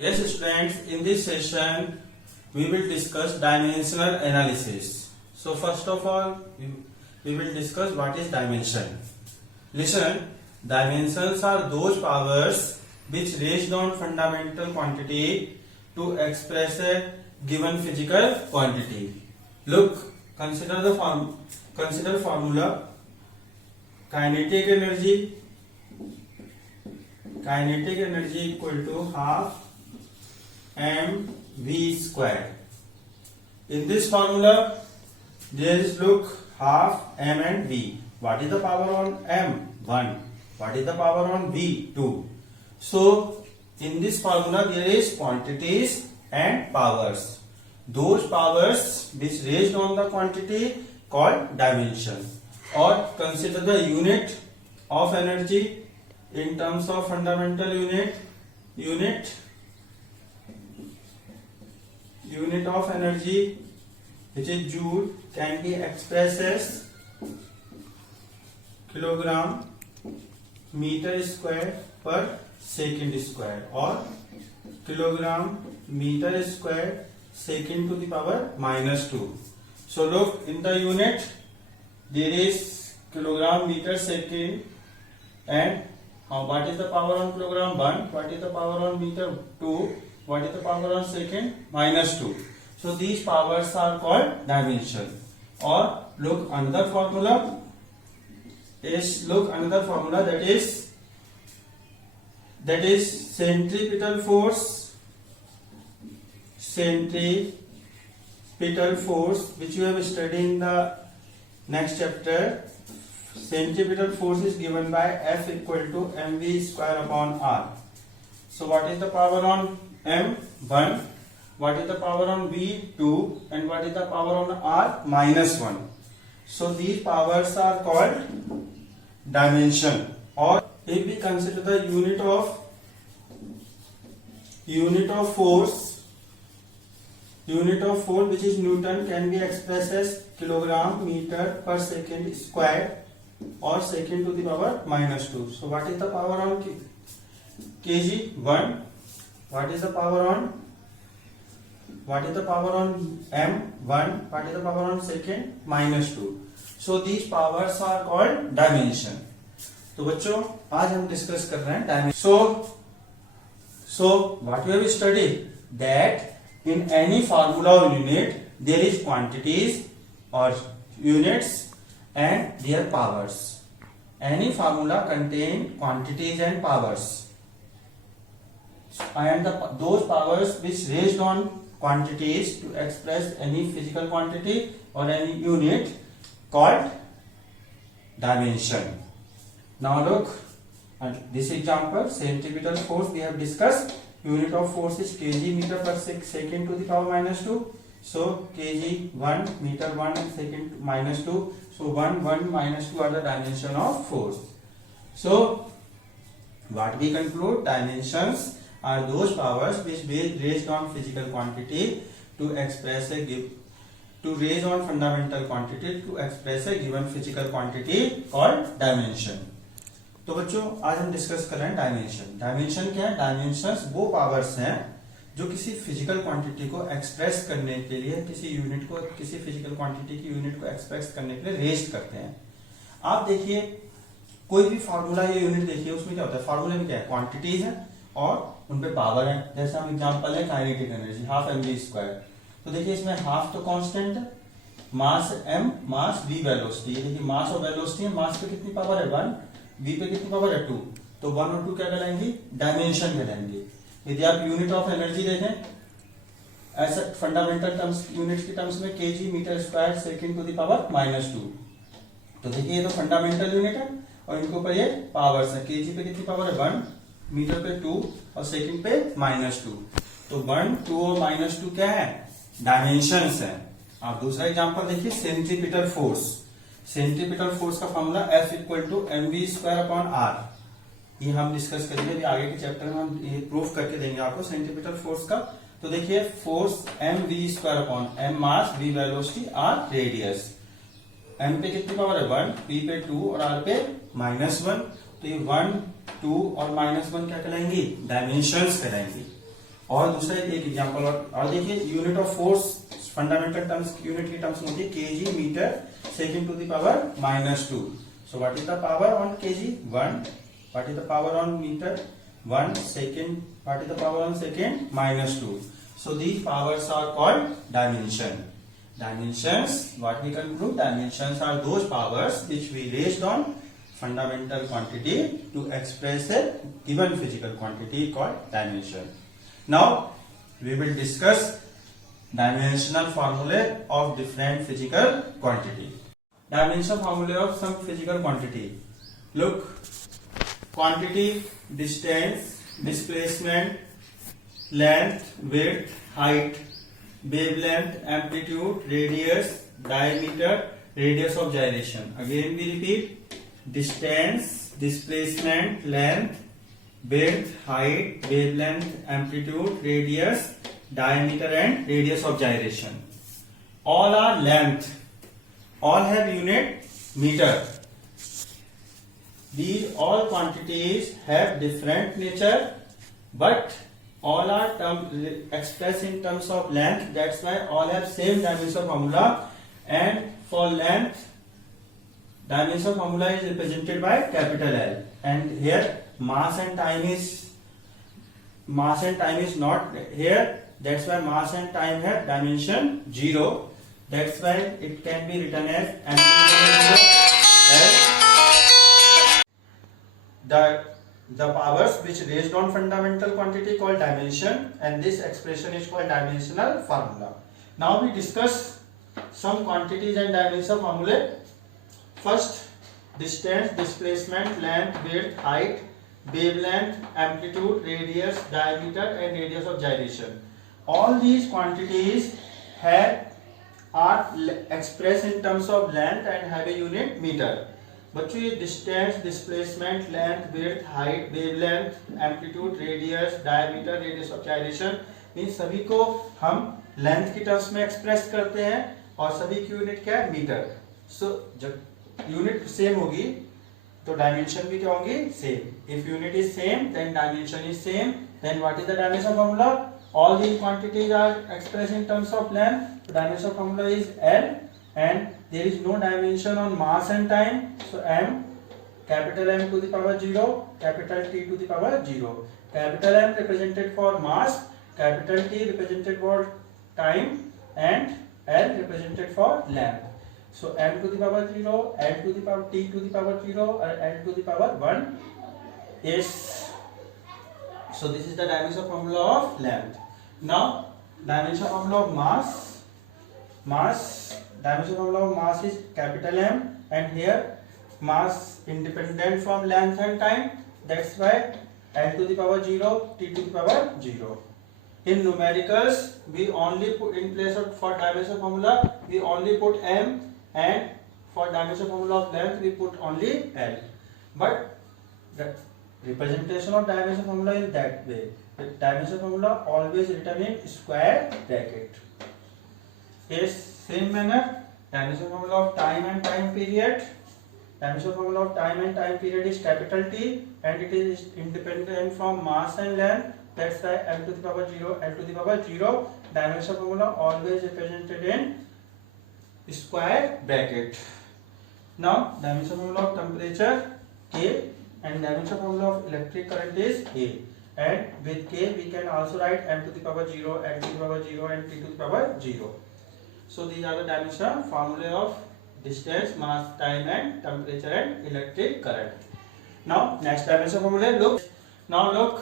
Yes, students, in this session we will discuss dimensional analysis. So first of all, we will discuss what is dimension. Listen, dimensions are those powers which raised on fundamental quantity to express a given physical quantity. Look, consider formula. Kinetic energy equal to half mv square. In this formula there is, look, half m and v. What is the power on m? 1. What is the power on v? 2. So in this formula there is quantities and powers. Those powers which raised on the quantity called dimension. Or consider the unit of energy in terms of fundamental unit of energy, which is joule, can be expressed as kilogram meter square per second square, or kilogram meter square second to the power -2. So look, in the unit there is kilogram meter second, and what is the power on kilogram? 1. What is the power on meter? 2. What is the power on second? -2. So these powers are called dimension. Or look, another formula that is centripetal force, which you have studied in the next chapter. Centripetal force is given by F equal to mv square upon r. So what is the power on m? 1. What is the power on v? 2. And what is the power on r? -1. So these powers are called dimension. Or if we consider the unit of force, which is Newton, can be expressed as kilogram meter per second square, or second to the power -2. So what is the power on kg? 1. What is the power on m? 1. What is the power on second? -2. So these powers are called dimension. तो बच्चों, आज हम discuss कर रहे हैं dimension. So what we have studied, that in any formula or unit there is quantities or units and their powers. Any formula contain quantities and powers, and those powers which raised on quantities to express any physical quantity or any unit called dimension. Now look at this example. Centripetal force we have discussed. Unit of force is kg meter per second to the power -2. So kg 1, meter 1, and second -2. So 1, 1, -2 are the dimension of force. So what we conclude, dimensions are those powers which raised on physical quantity to raise on fundamental quantity to express a given physical quantity called dimension. तो बच्चों, आज हम discuss कर रहे हैं dimension. Dimension क्या है? Dimensions वो पावर्स हैं जो किसी फिजिकल क्वांटिटी को एक्सप्रेस करने के लिए, किसी फिजिकल क्वांटिटी की यूनिट को एक्सप्रेस करने के लिए रेस्ट करते हैं. आप देखिए, कोई भी फार्मूला या यूनिट देखिए, उसमें क्या होता है? फार्मूले में क्या है? क्वांटिटीज है और उन पे पावर है. जैसे हम एग्जांपल है kinetic energy, half mv square. तो देखिए इसमें हाफ तो कांस्टेंट है, मास m, मास v वेलोसिटी. ये देखिए मास और वेलोसिटी है. मास पे कितनी पावर है? 1. v पे कितनी पावर है? 2. तो 1 और 2 क्या कहलाएंगी? डायमेंशन कहलाएंगे. यदि आप यूनिट ऑफ एनर्जी देखें, ऐसा फंडामेंटल टर्म्स, यूनिट्स की टर्म्स में kg metre square second to the power -2. तो देखिए ये तो फंडामेंटल यूनिट है और इनके ऊपर ये पावर्स है. kg पे कितनी पावर है? 1. मीटर पे 2 और सेकंड पे -2. तो 1, 2 और -2 क्या है? डायमेंशंस है. आप दूसरा एग्जांपल देखिए, सेंट्रीपिटल फोर्स. सेंट्रीपिटल फोर्स का formula F equal to mv square upon r. ये हम डिस्कस करेंगे अभी आगे के चैप्टर में. हम ये प्रूफ करके देंगे आपको सेंट्रीपिटल फोर्स का. तो देखिए, force mv square upon m मास, v velocity, r radius. m पे कितनी पावर है? 1. p पे 2 और r पे -1. तो ये 1, 2 और -1 क्या कहलाएंगी? डायमेंशंस कहलाएंगी. और दूसरा एक एग्जांपल और देखिए, unit of force fundamental terms, unit की टर्म्स में होती है KG metre second to the power -2. So what is the power on KG? 1. What is the power on metre? 1. Second, what is the power on second? -2. So these powers are called dimension. Dimensions, what we can prove? Dimensions are those powers which we raised on fundamental quantity to express a given physical quantity called dimension. Now we will discuss dimensional formulae of different physical quantity. Dimension formulae of some physical quantity. Look, quantity, distance, displacement, length, width, height, wavelength, amplitude, radius, diameter, radius of gyration. Again we repeat: distance, displacement, length, width, height, wavelength, amplitude, radius, diameter and radius of gyration. All are length. All have unit meter. These all quantities have different nature, but all are expressed in terms of length. That's why all have same dimension formula. And for length, dimension formula is represented by capital L. And here mass and time is not here. That's why mass and time have dimension 0. That's why it can be written as the powers which raised on fundamental quantity called dimension, and this expression is called dimensional formula. Now we discuss some quantities and dimension formulae. First, distance, displacement, length, width, height, wavelength, amplitude, radius, diameter and radius of gyration. All these quantities are expressed in terms of length and have a unit meter. बच्चों, ये distance, displacement, length, width, height, wavelength, amplitude, radius, diameter, radius of gyration, इन सभी को हम length की terms में express करते हैं और सभी की यूनिट क्या है? मीटर. सो जब यूनिट सेम होगी तो डायमेंशन भी क्या होगी? Same. If unit is same then dimension is same. Then what is the dimension formula? All these quantities are expressed in terms of length. Dimension formula is L. And there is no dimension on mass and time, so M, capital M to the power 0, capital T to the power 0. Capital M represented for mass, capital T represented for time, and L represented for length. So M to the power 0, L to the power T to the power 0, or L to the power 1 is. So this is the dimension formula of length. Now dimension formula of mass. Dimension formula of mass is capital M, and here mass independent from length and time. That's why L to the power 0, T to the power 0. In numericals, we only put in place of for dimension formula we only put M, and for dimension formula of length we put only L. But the representation of dimension formula is that way. The dimension formula always written in square bracket. Yes, same manner, dimension formula of time and time period. Dimension formula of time and time period is capital T, and it is independent from mass and length. That's why M to the power 0, L to the power 0. Dimension formula always represented in square bracket. Now dimension formula of temperature K, and dimension formula of electric current is A. And with K we can also write M to the power 0, L to the power 0 and T to the power 0. So these are the dimension formulae of distance, mass, time and temperature and electric current. Now next dimension formula, look. Now look,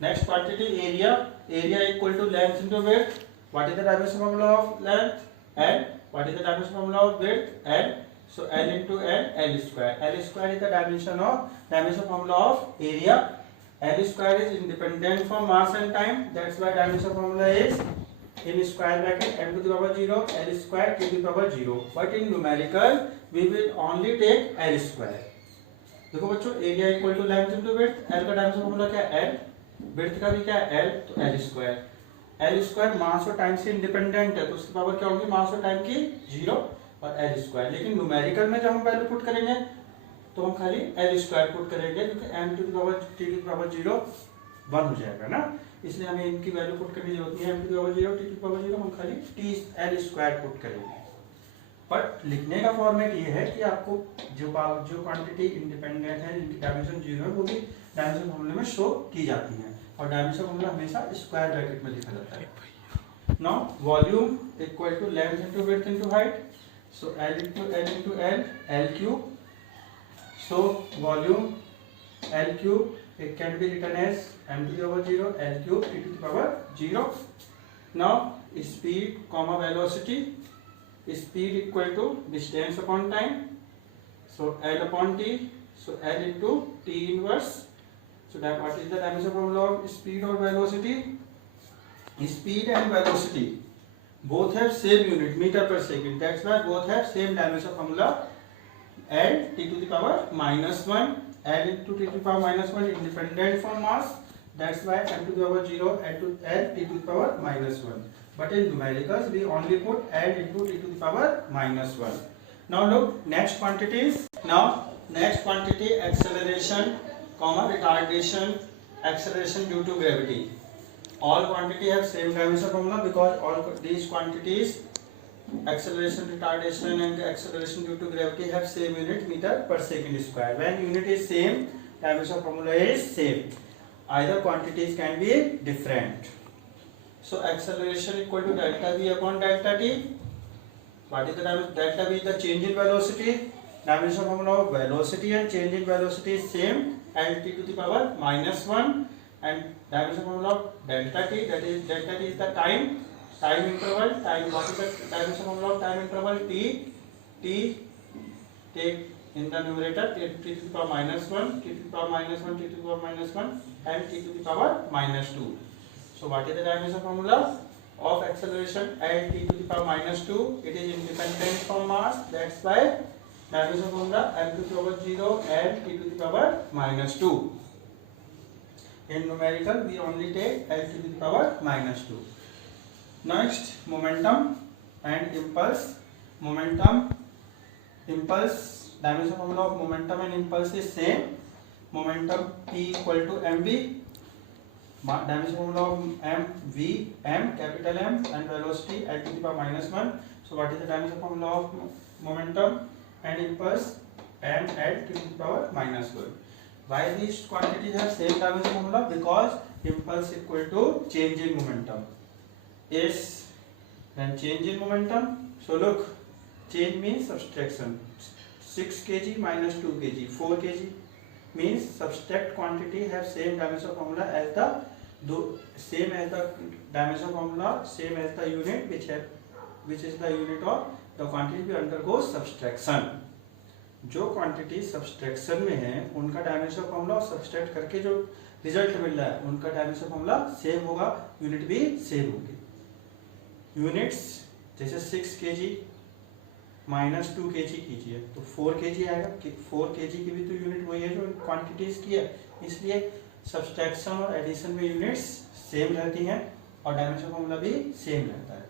next quantity area. Area equal to length into width. What is the dimension formula of length? L. What is the dimension formula of width? L. So L into L, L square. L square is the dimension formula of area. L square is independent from mass and time. That's why dimension formula is in square bracket M to the power 0, L square to the power 0. But in numerical we will only take L square. देखो बच्चों, area equal to length into width. L का dimension formula क्या है? L. Width का भी क्या है? L. तो L स्क्वायर. L स्क्वायर मास और टाइम से इंडिपेंडेंट है, तो उसकी पावर क्या होगी? मास और टाइम की 0 और L स्क्वायर. लेकिन न्यूमेरिकल में जब हम वैल्यू पुट करेंगे तो हम खाली L स्क्वायर पुट करेंगे, क्योंकि M to the power T to the power 0 1 हो जाएगा ना, इसलिए हमें इनकी वैल्यू पुट करने की जरूरत नहीं है, m to the power 0 t to the power 0, हम खाली t l स्क्वायर पुट करेंगे। बट लिखने का फॉर्मेट ये है कि आपको जो क्वांटिटी इंडिपेंडेंट है जिनकी डायमेंशन 0 है वो भी डायमेंशन फॉर्मूले में शो की जाती है, और डायमेंशन फॉर्मूला हमेशा स्क्वायर ब्रैकेट में लिखा जाता है। Now volume equal to length into width into height, so L into L cube, so volume L cube it can be written as m to the power 0 L cube t to the power 0. Now speed comma velocity, speed equal to distance upon time, so L upon t, so L into t inverse. So that what is the dimension formula of speed or velocity? Speed and velocity both have same unit, meter per second, that's why both have same dimension formula, L t to the power minus 1, L into t to the power minus 1 independent from mass, that's why m to the power 0 L to L t to the power minus 1, but in numericals we only put L into t to the power minus 1. Now look next quantities. Now next quantity acceleration comma retardation, acceleration due to gravity. All quantity have same dimension formula because all these quantities acceleration, retardation and acceleration due to gravity have same unit, meter per second square. When unit is same, dimension formula is same. Either quantities can be different. So acceleration equal to delta v upon delta t. What is the dimension? Delta v is the change in velocity. Dimension formula of velocity and change in velocity is same, L t to the power minus 1, and dimension formula of delta t, that is delta t is the time interval. Time, what is the dimension formula of time interval? T take in the numerator t to the power minus 1, t to the power minus 1, t to the power minus 1, and t to the power minus 2. So what is the dimension formula of acceleration? L t to the power minus 2. It is independent from mass, that's why dimension formula m to the power 0 L t to the power minus 2. In numerical we only take L to the power minus 2. Next, momentum and impulse. Momentum, impulse, dimension formula of momentum and impulse is same. Momentum P equal to mv, dimension formula of mv, m capital M, and velocity L to the power minus 1. So what is the dimension formula of momentum and impulse? m L to the power minus 1. Why these quantities have same dimension formula? Because impulse equal to change in momentum. Yes, then change in momentum. So look, change means subtraction. 6 kg minus 2 kg, 4 kg means subtract quantity have same dimension formula as the same as the dimension formula, same as the unit which is the unit of the quantity we undergo subtraction. जो quantity subtraction में है उनका dimension formula और subtract करके जो result मिल रहा है उनका डायमेंशन फॉर्मूला सेम होगा, यूनिट भी सेम होगी। यूनिट्स जैसे 6 kg माइनस 2 kg कीजिए तो 4 kg आएगा, 4 kg की भी तो यूनिट वही है जो क्वांटिटीज की है, इसलिए सब्सट्रैक्शन और एडिशन में यूनिट्स सेम रहती हैं और डायमेंशन फॉर्मूला भी सेम रहता है।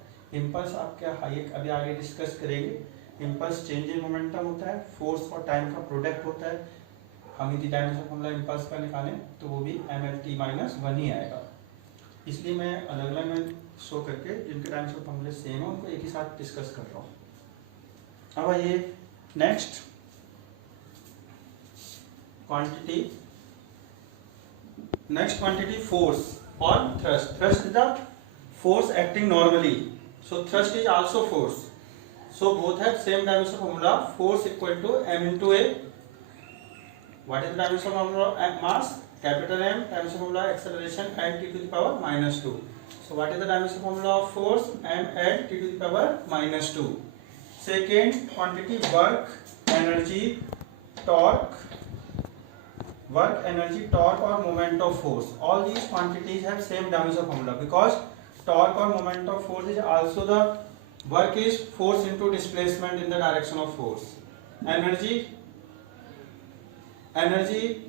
इम्पल्स आप क्या अभी आगे डिस्कस करेंगे। इम्पल्स चेंज इन मोमेंटम होता है, फोर्स और टाइम का प्रोडक्ट होता है। हम यदि डायमेंशन फॉर्मूला इम्पल्स का निकालें तो वो भी mlt माइनस 1 ही आएगा। इसलिए मैं अलग अलग में शो करके जिनके डायमेंशन फॉर्मूले सेम है उनको एक ही साथ डिस्कस कर रहा हूँ। अब आइए नेक्स्ट क्वांटिटी फोर्स और thrust. Thrust is the force acting normally, so thrust is also force, so both have same dimension formula, force equal to m into a. What is the dimension formula of mass? Capital M, dimension formula acceleration and t to the power minus 2. So what is the dimension formula of force? m at t to the power minus 2. Second quantity work, energy, torque, or moment of force. All these quantities have same dimension formula because torque or moment of force is also the work is force into displacement in the direction of force. Energy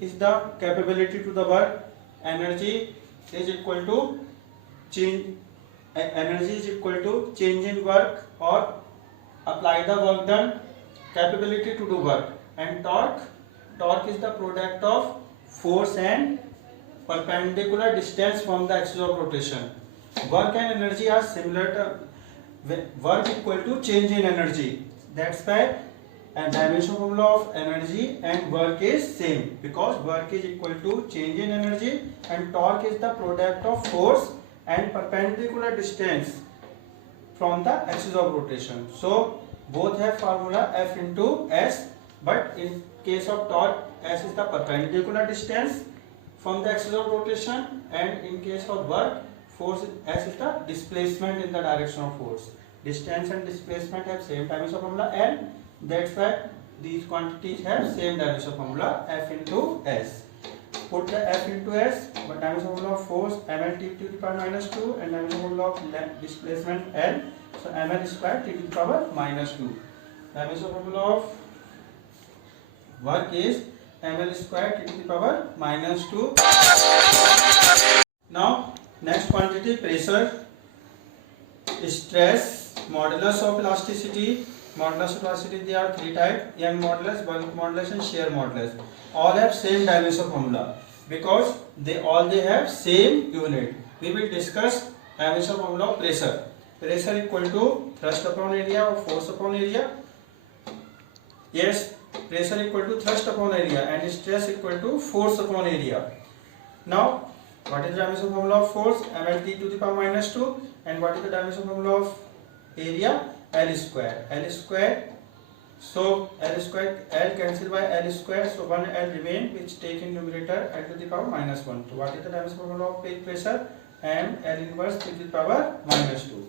is the capability to the work. Energy is equal to change in work or apply the work done, capability to do work. And torque is the product of force and perpendicular distance from the axis of rotation. Work and energy are similar to work equal to change in energy. That's why and dimension formula of energy and work is same, because work is equal to change in energy and torque is the product of force and perpendicular distance from the axis of rotation. So both have formula F into S, but in case of torque, S is the perpendicular distance from the axis of rotation, and in case of work, force S is the displacement in the direction of force. Distance and displacement have same dimension formula, and that's why these quantities have same dimension formula F into S. Put the F into S, but dimension formula of force ml t to the power minus 2 and dimension formula of displacement L, so ml square t to the power minus 2. Dimension formula of work is ml square t to the power minus 2. Now next quantity, pressure, stress, modulus of elasticity. Modulus of elasticity, there are three types: Young modulus, bulk modulus and shear modulus. All have same dimension formula because they have same unit. We will discuss dimension formula of pressure. Pressure equal to thrust upon area or force upon area. Yes, pressure equal to thrust upon area and stress equal to force upon area. Now what is the dimension formula of force? ml t to the power minus 2. And what is the dimension formula of area? L square. L square. So L square, L cancel by L square. So 1 L remain, which take in numerator L to the power minus 1. So what is the dimension formula of peak pressure? M L inverse t to the power minus 2.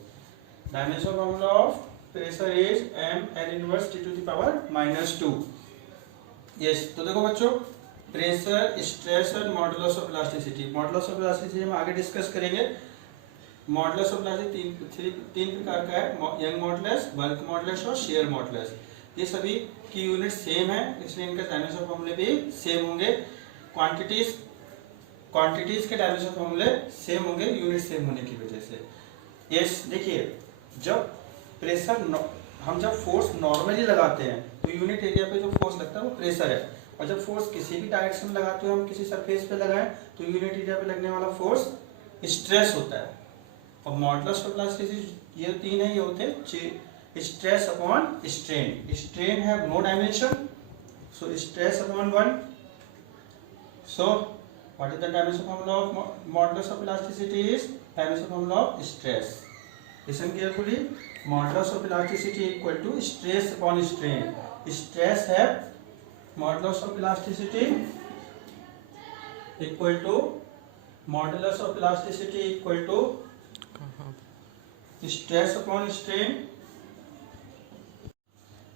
Dimension formula of pressure is M L inverse t to the power minus 2. Yes, तो देखो बच्चों, pressure, stress और modulus of elasticity. Modulus of elasticity हम आगे discuss करेंगे. Modulus of elasticity तीन प्रकार का है: यंग मॉडुलस, बल्क मॉडुलस और शेयर मॉडुलस. ये सभी की यूनिट सेम है, इसलिए इनके डायमेंशन फॉर्मूले भी सेम होंगे. क्वांटिटीज के डायमेंशन फॉर्मूले सेम होंगे यूनिट सेम होने की वजह से. यस, देखिए, जब प्रेशर हम जब फोर्स नॉर्मली लगाते हैं तो यूनिट एरिया पे जो फोर्स लगता है वो प्रेशर है, और जब फोर्स किसी भी डायरेक्शन में लगाते हो, हम किसी सरफेस पे लगाएं तो यूनिट एरिया पे लगने वाला फोर्स स्ट्रेस होता है. और मॉडुलस ऑफ इलास्टिसिटी ये तीन है, ये होते हैं stress upon strain. Strain have no dimension, so stress upon 1. So what is the dimension formula of modulus of elasticity? Is dimension formula of stress. Listen carefully. Modulus of elasticity equal to stress upon strain. Stress have modulus of elasticity equal to modulus of elasticity equal to stress upon strain.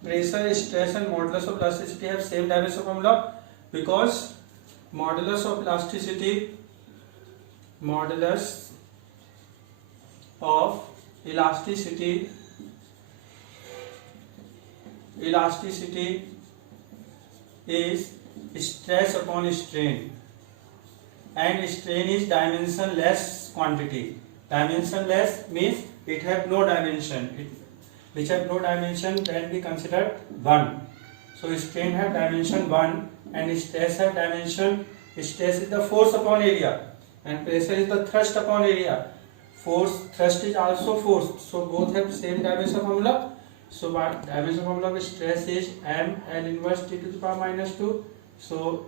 Pressure, stress and modulus of elasticity have same dimension formula because modulus of elasticity is stress upon strain, and strain is dimensionless quantity. Dimensionless means it have no dimension. Which have no dimension can be considered 1. So strain have dimension 1 and stress have dimension. Stress is the force upon area and pressure is the thrust upon area. Thrust is also force, so both have same dimension formula. So what dimension formula of stress is m L inverse t to the power minus 2. So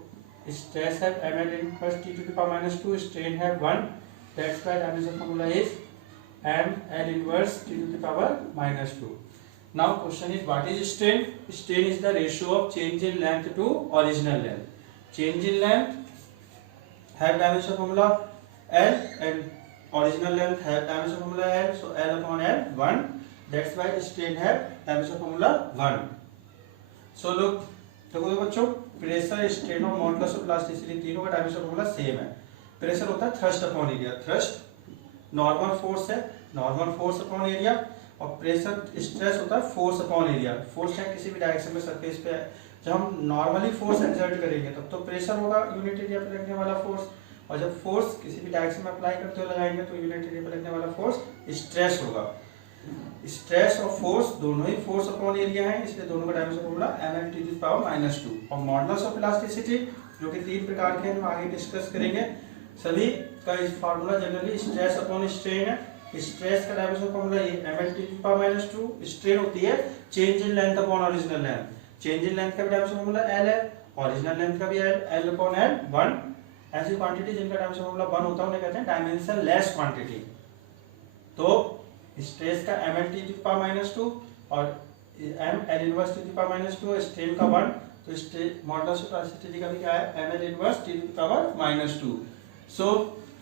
stress have m L inverse t to the power minus 2. Strain have 1. That's why dimension formula is m L inverse t to the power minus 2. Now question is, what is strain? Strain is the ratio of change in length to original length. Change in length have dimension formula L and original length have dimension formula L. So L upon L 1. That's why strain have dimension formula 1. So look, देखो बच्चों, pressure, strain और modulus of elasticity तीनों का dimension formula same है. Pressure होता है thrust upon area. Thrust normal force है, normal force upon area. और प्रेशर, स्ट्रेस होता है फोर्स अपॉन एरिया. फोर्स है किसी भी डायरेक्शन में सरफेस पे. जब हम नॉर्मली फोर्स एक्सर्ट करेंगे तब तो प्रेशर होगा यूनिट एरिया पे लगने वाला फोर्स, और जब फोर्स किसी भी डायरेक्शन में अप्लाई करते हुए लगाएंगे तो यूनिट एरिया पे लगने वाला फोर्स स्ट्रेस होगा. स्ट्रेस और फोर्स दोनों ही फोर्स अपॉन एरिया है, इसलिए दोनों का dimension formula ml t to the power minus 2. और मॉडुलस ऑफ इलास्टिसिटी जो कि तीन प्रकार के हैं, हम आगे डिस्कस करेंगे. सभी का इस formula generally stress upon strain है। स्ट्रेस का डायमेंशन फार्मूला ये ml/-2, स्ट्रेन होती है change in length upon original length. Change in length का भी डायमेंशन फार्मूला l है, ओरिजिनल लेंथ का भी l/l 1। ऐसी क्वांटिटी जिनका डायमेंशन फार्मूला 1 होता है उन्हें कहते हैं डायमेंशन लेस क्वांटिटी। तो स्ट्रेस का ml/-2 और ml−2, स्ट्रेन का 1, तो मॉडुलस ऑफ इलास्टिसिटी का भी क्या है ml−10⁻²। So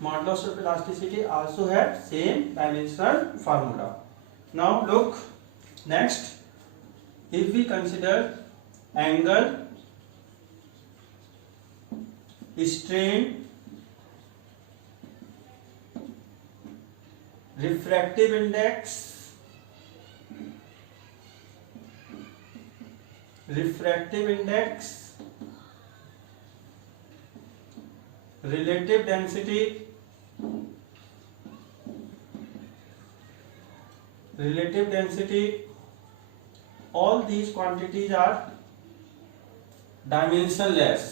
modulus of elasticity also have same dimensional formula. Now look next, if we consider angle, strain, refractive index, relative density, all these quantities are dimensionless.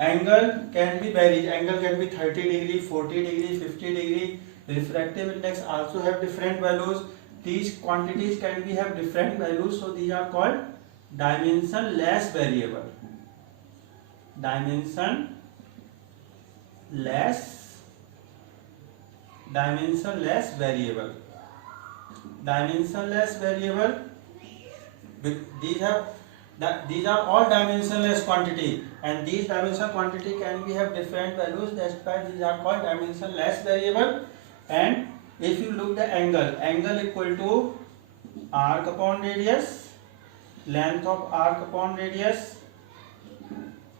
Angle can be varied, angle can be 30 degree, 40 degree, 50 degree. Refractive index also have different values. These quantities can be have different values, so these are called dimensionless variable. Dimensionless variable. These are all dimensionless quantity, and these dimensional quantity can be have different values. That's why these are called dimensionless variable. And if you look the angle equal to arc upon radius, length of arc upon radius.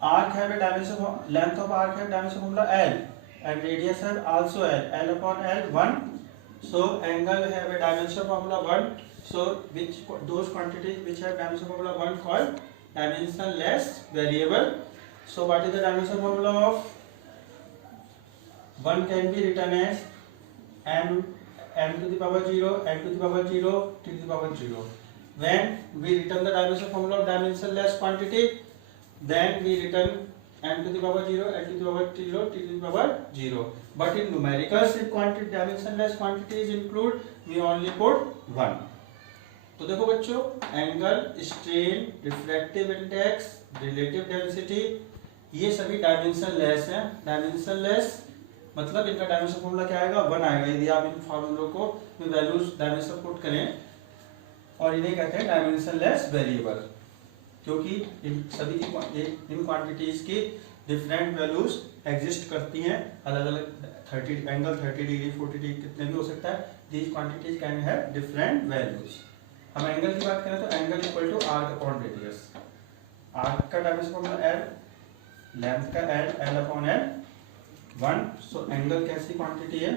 Arc have a dimension, length of arc have dimension formula l, and radius have also l upon l 1. So angle have a dimension formula 1. So those quantities which have dimension formula 1 called dimensionless variable. So what is the dimension formula of 1? Can be written as m to the power 0, n to the power 0, t to the power 0. When we return the dimension formula of dimensionless quantity, then we return m to the power 0, n to the power 0, t to the power 0. But in numericals, if quantity dimensionless quantities include, we only put 1. तो देखो बच्चों, angle, strain, refractive index, relative density, ये सभी dimensionless हैं। Dimensionless मतलब इनका dimension formula क्या आएगा? 1 आएगा। यदि आप इन फॉर्मूलों को वैल्यूज डायमेंशन पुट करें, और इन्हें कहते हैं डायमेंशनलेस वेरिएबल, क्योंकि इन सभी इन क्वांटिटीज की डिफरेंट वैल्यूज एग्जिस्ट करती हैं। अलग अलग 30 एंगल 30 डिग्री 40 डिग्री कितने भी हो सकता है। These quantities can have different values. हम एंगल की बात करें तो angle equal to arc upon radius. Arc का डायमेंशन फॉर्मूला l, लेंथ का l upon l 1। So angle कैसी क्वांटिटी है?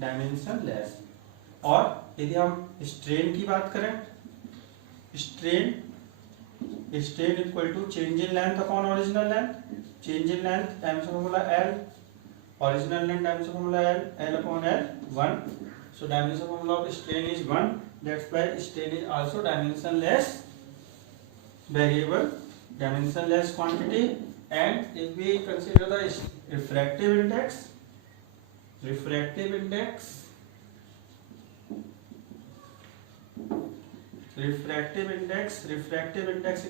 डायमेंशनलेस। और यदि हम स्ट्रेन की बात करें, strain equal to change in length upon original length. Change in length dimension formula l, original length dimension formula l upon l 1। So dimension formula of strain is 1. That's why strain is also dimensionless variable, dimensionless quantity. And if we consider the refractive index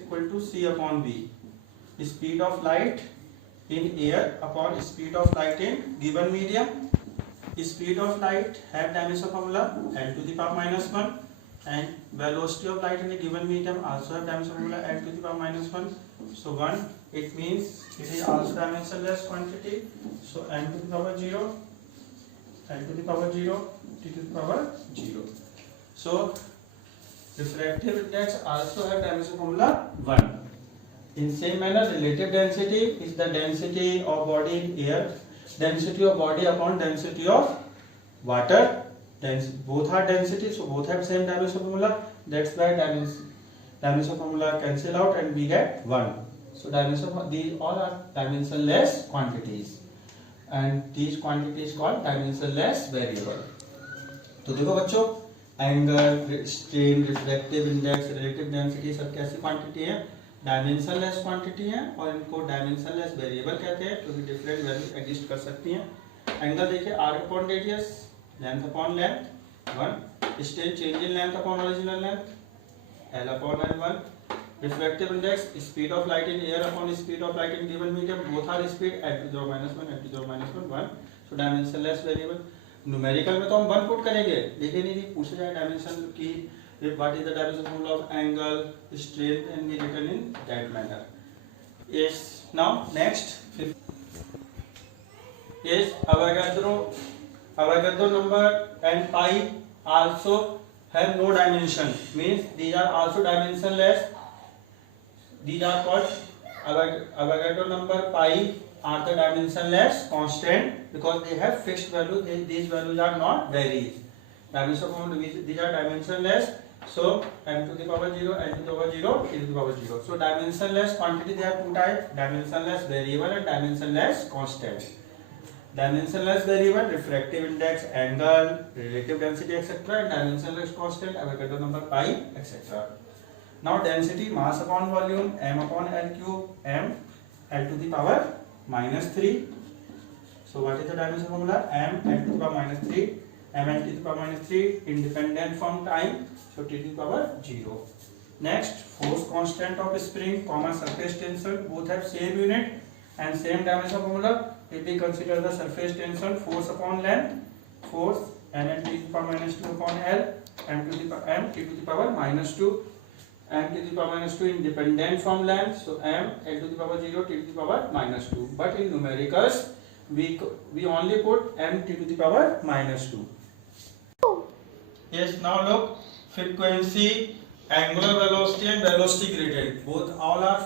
equal to c upon v. Speed of light in air upon speed of light in given medium. Speed of light have dimension formula l to the power minus 1, and velocity of light in a given medium also have dimension formula l to the power minus 1. So 1, it means it is also dimensionless quantity. So n to the power 0, l to the power 0, t to the power 0. So refractive index also have dimension formula 1. In same manner, relative density is the density of body in air, density of body upon density of water. Both are density, so both have same dimension formula. That's why dimension formula cancel out and we get 1. So these all are dimensionless quantities, and these quantities called dimensionless variable. तो देखो बच्चों, angle, strain, refractive index, relative density सब कैसी quantity है? Dimensionless quantity है और इनको dimensionless variable कहते हैं क्योंकि डिफरेंट वैल्यू एग्जिस्ट कर सकती हैं। एंगल देखिए arc upon radius, length upon length 1, strain change in length upon original length L upon L1, refractive index, speed of light in air upon speed of light in given medium, both are speed at to the minus 1, at to the minus 1, so dimensionless variable. Numerical में तो हम 1 put करेंगे, लेकिन यदि पूछा जाए dimension की what is the dimension formula of angle strain and be written in that manner. Yes, now next is Avogadro number and pi also have no dimension, means these are also dimensionless. These are called Avogadro number, pi are the dimensionless constant because they have fixed value. These values are not varies. These are dimensionless. So m to the power 0, n to the power 0, e to the power 0. So dimensionless quantity they have two types: dimensionless variable and dimensionless constant. Dimensionless variable, refractive index, angle, relative density, etc. and dimensionless constant, Avogadro number, pi, etc. Now density, mass upon volume, m upon L cube, m L to the power minus 3. So what is the dimension formula? M L to the power minus 3, m L to the power minus 3, independent from time, so t to the power 0. Next, force constant of spring, surface tension, both have same unit and same dimension formula. If we consider the surface tension, force upon length, force n L t to the power minus 2 upon L, m t to the power minus 2, m to the power minus 2 independent from length, so m L to the power 0, t to the power minus 2. But in numericals, we only put m t to the power minus 2. Yes, now look, frequency, angular velocity and velocity gradient, both all are.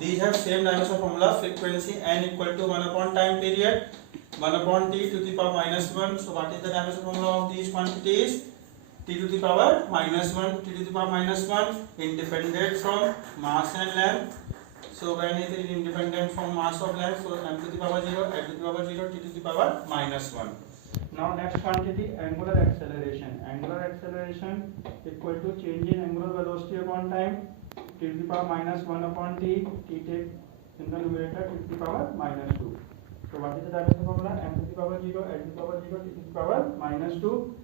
These have same dimension formula. Frequency n equal to 1 upon time period, 1 upon t to the power minus 1. So what is the dimension formula of these quantities? T to the power minus 1, t to the power minus 1, independent from mass and length. So when it is independent from mass of length, so m to the power 0, l to the power 0, t to the power minus 1. Now next quantity, angular acceleration. Angular acceleration equal to change in angular velocity upon time, t to the power minus 1 upon t, t take in the numerator, t to the power minus 2. So what is the dimension formula? M to the power 0, L to the power 0, t to the power minus 2.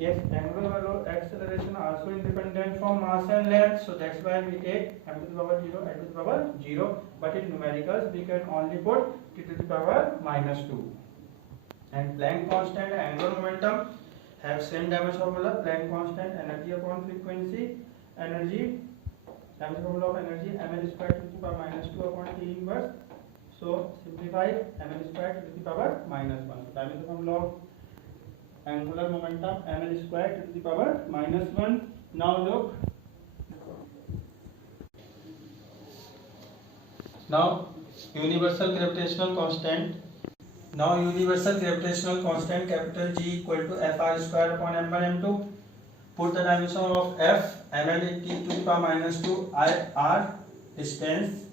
Yes, angular acceleration also independent from mass and length, so that's why we take m to the power 0, L to the power 0. But in numericals, we can only put t to the power minus 2. And Planck constant and angular momentum have same dimension formula. Planck constant, energy upon frequency, energy. Dimension formula of energy, ml square to the power minus 2 upon t inverse. So simplify, ml square to the power minus 1. So dimension formula of angular momentum, ml square to the power minus 1. Now look. Now universal gravitational constant. Now universal gravitational constant capital G equal to Fr square upon m1 m2. Put the dimension of F, ml t to the power minus 2, r distance,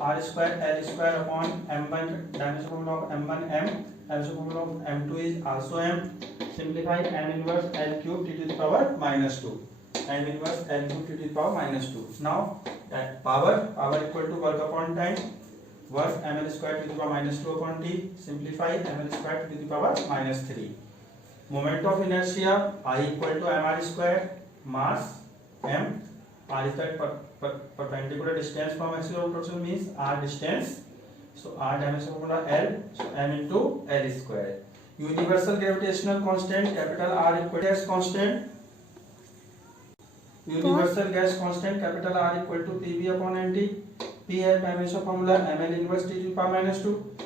r square L square upon m1, dimension formula of m1 m, dimension formula of m2 is also m. Simplify, m inverse L cube t to the power minus 2, m inverse L cube t to the power minus 2. Now that power equal to work upon time, work ml square to the power minus 2 upon t. Simplify, ml square to the power minus 3. Moment of inertia, I equal to mr square, mass m, r is that perpendicular distance from axis of rotation, means r distance, so r dimension formula L, so m into L square. Universal gravitational constant capital R equal to gas constant. Universal gas constant capital R equal to Pv upon Nt. P है dimension formula ml inverse t to the power minus 2.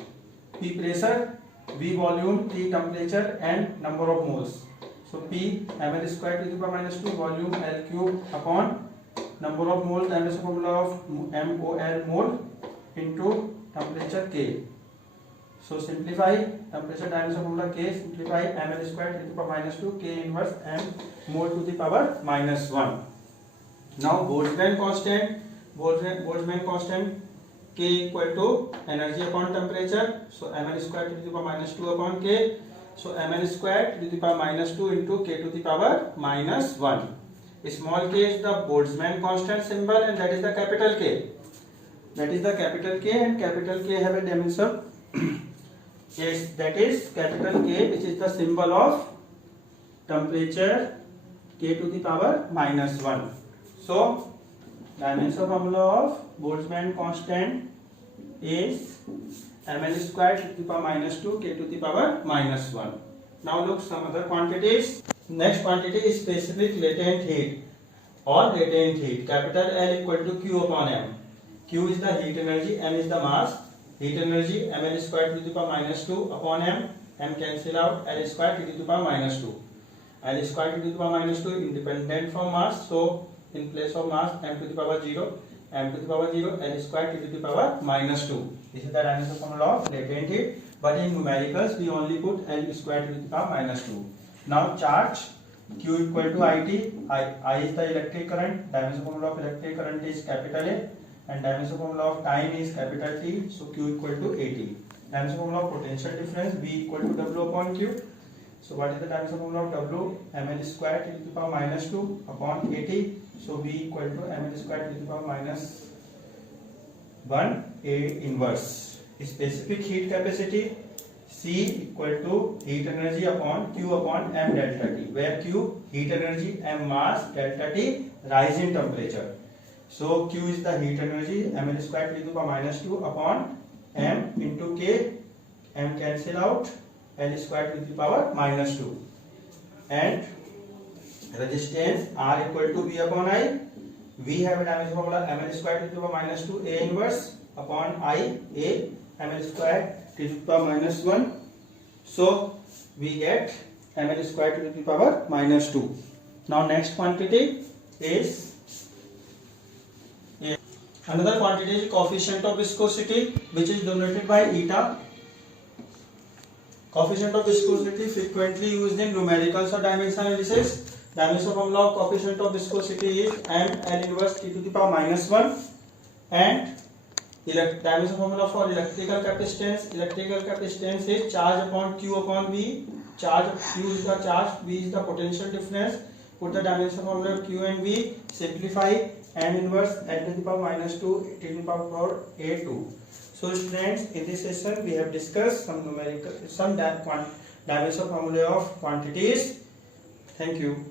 P pressure, V volume, T temperature and number of moles. So P ml square to the power minus 2, volume L cube upon number of moles, dimension formula of mol mole into temperature K. So simplify, temperature dimension formula K, simplify ml square to the power minus 2, K inverse m mole to the power minus 1. Now Boltzmann constant K equal to energy upon temperature, so ml square to the power minus 2 upon K, so ml square to the power minus 2 into K to the power minus 1. Small k is the Boltzmann constant symbol, and that is the capital K. That is the capital K, and capital K have a dimension. Yes, that is capital K, which is the symbol of temperature K to the power minus 1. So, dimension formula of Boltzmann constant is ml square to the power minus 2 K to the power minus 1. Now look some other quantities. Next quantity is specific latent heat or latent heat. Capital L equal to Q upon M. Q is the heat energy, M is the mass. Heat energy ml square to the power minus 2 upon M. M cancel out, L square to the power minus 2. L square to the power minus 2 independent from mass. So in place of mass, M to the power 0. M to the power 0, L square to the power minus 2. This is the dimension formula of latent heat. But in numericals, we only put L square to the power minus 2. Now charge Q equal to IT. I is the electric current. Dimension formula of electric current is capital A. And dimension formula of time is capital T. So Q equal to AT. Dimension formula of potential difference, V equal to W upon Q. So what is the dimension formula of W? ml square to the power minus 2 upon AT. So V equal to ml square to the power minus 1 A inverse. Specific heat capacity, C equal to heat energy upon Q upon M delta T, where Q heat energy, M mass, delta T rise in temperature. So Q is the heat energy, ml square to the power minus 2 upon M into K, M cancel out, L square to the power minus 2. And resistance R equal to V upon I. We have a dimension formula ml square to the power minus 2 A inverse upon I, A, ml square to the power minus 1. So we get ml square to the power minus 2. Now next quantity is another quantity is coefficient of viscosity, which is denoted by eta. Coefficient of viscosity frequently used in numericals or dimension analysis. Dimension formula of coefficient of viscosity is m L inverse T to the power minus 1. And dimension formula for electrical capacitance. Electrical capacitance is charge upon Q upon V. Charge, Q is the charge, V is the potential difference. Put the dimension formula of Q and V. Simplify, m inverse L to the power minus 2 T to the power A2. So students, in this session we have discussed some numerical, some dimension formula of quantities. Thank you.